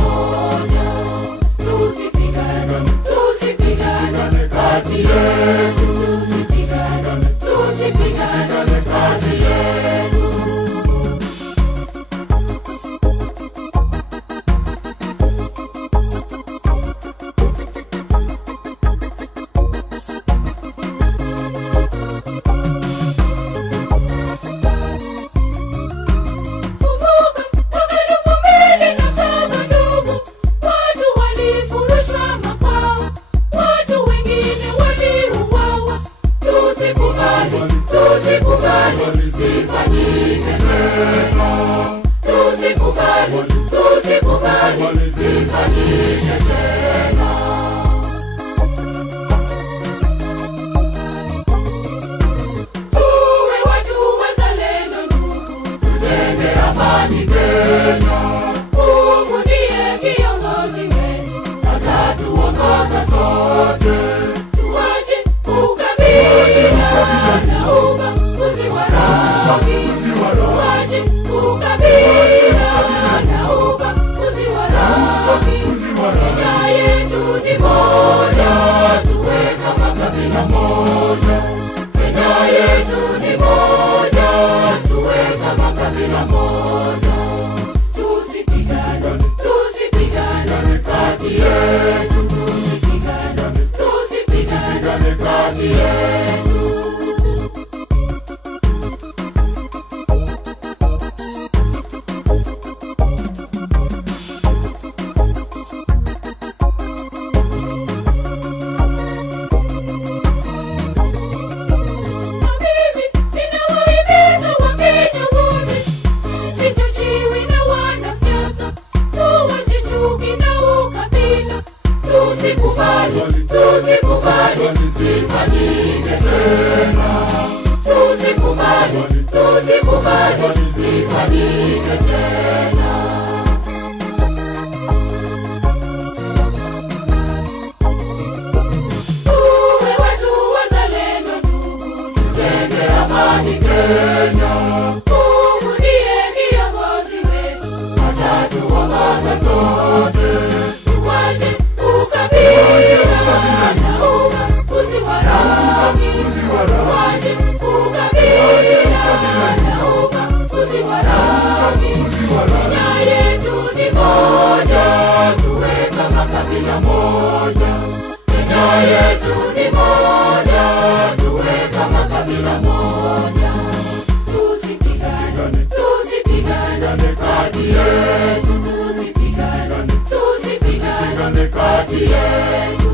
moja. Tusipigane, tusipigane kati yetu. Tusipigane, tusipigane kati yetu. Tusikubali zifanyike tena. Tusikubali zifanyike tena. Tuwe watu wazalendo ndugu, tujenge amani Kenya. Mungu ndiye kiongozi wetu, atatuongoza sote. Tuache ukabila na ubaguzi wa rangi. Tuache ukabila na ubaguzi wa rangi. Kenya yetu ni moja, tuwe kama kabila moja. Kenya yetu ni moja, tuwe kama kabila moja. Tusipigane, tusipigane kati yetu. Tusipigane, tusipigane kati yetu. Tusikubali zifanyike tena. Tusikubali zifanyike tena. Tuwe watu wazalendo ndugu, tujenge amani Kenya. Mungu ndiye kiongozi wetu, atatuongoza sote. Tuache ukabila na ubaguzi wa rangi. Tuache ukabila na ubaguzi wa rangi. Kenya yetu ni moja, tuwe kama kabila moja. Kenya yetu ni moja, tuwe kama kabila moja. Tusipigane, tusipigane kati yetu. Tusipigane, tusipigane kati yetu.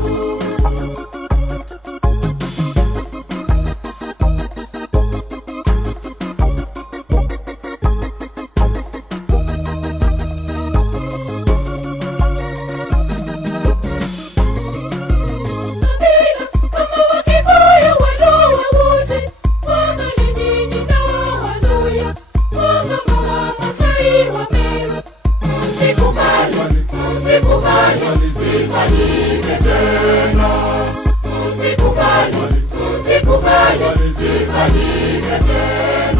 Tusikubali zifanyike tena. Tusikubali zifanyike tena.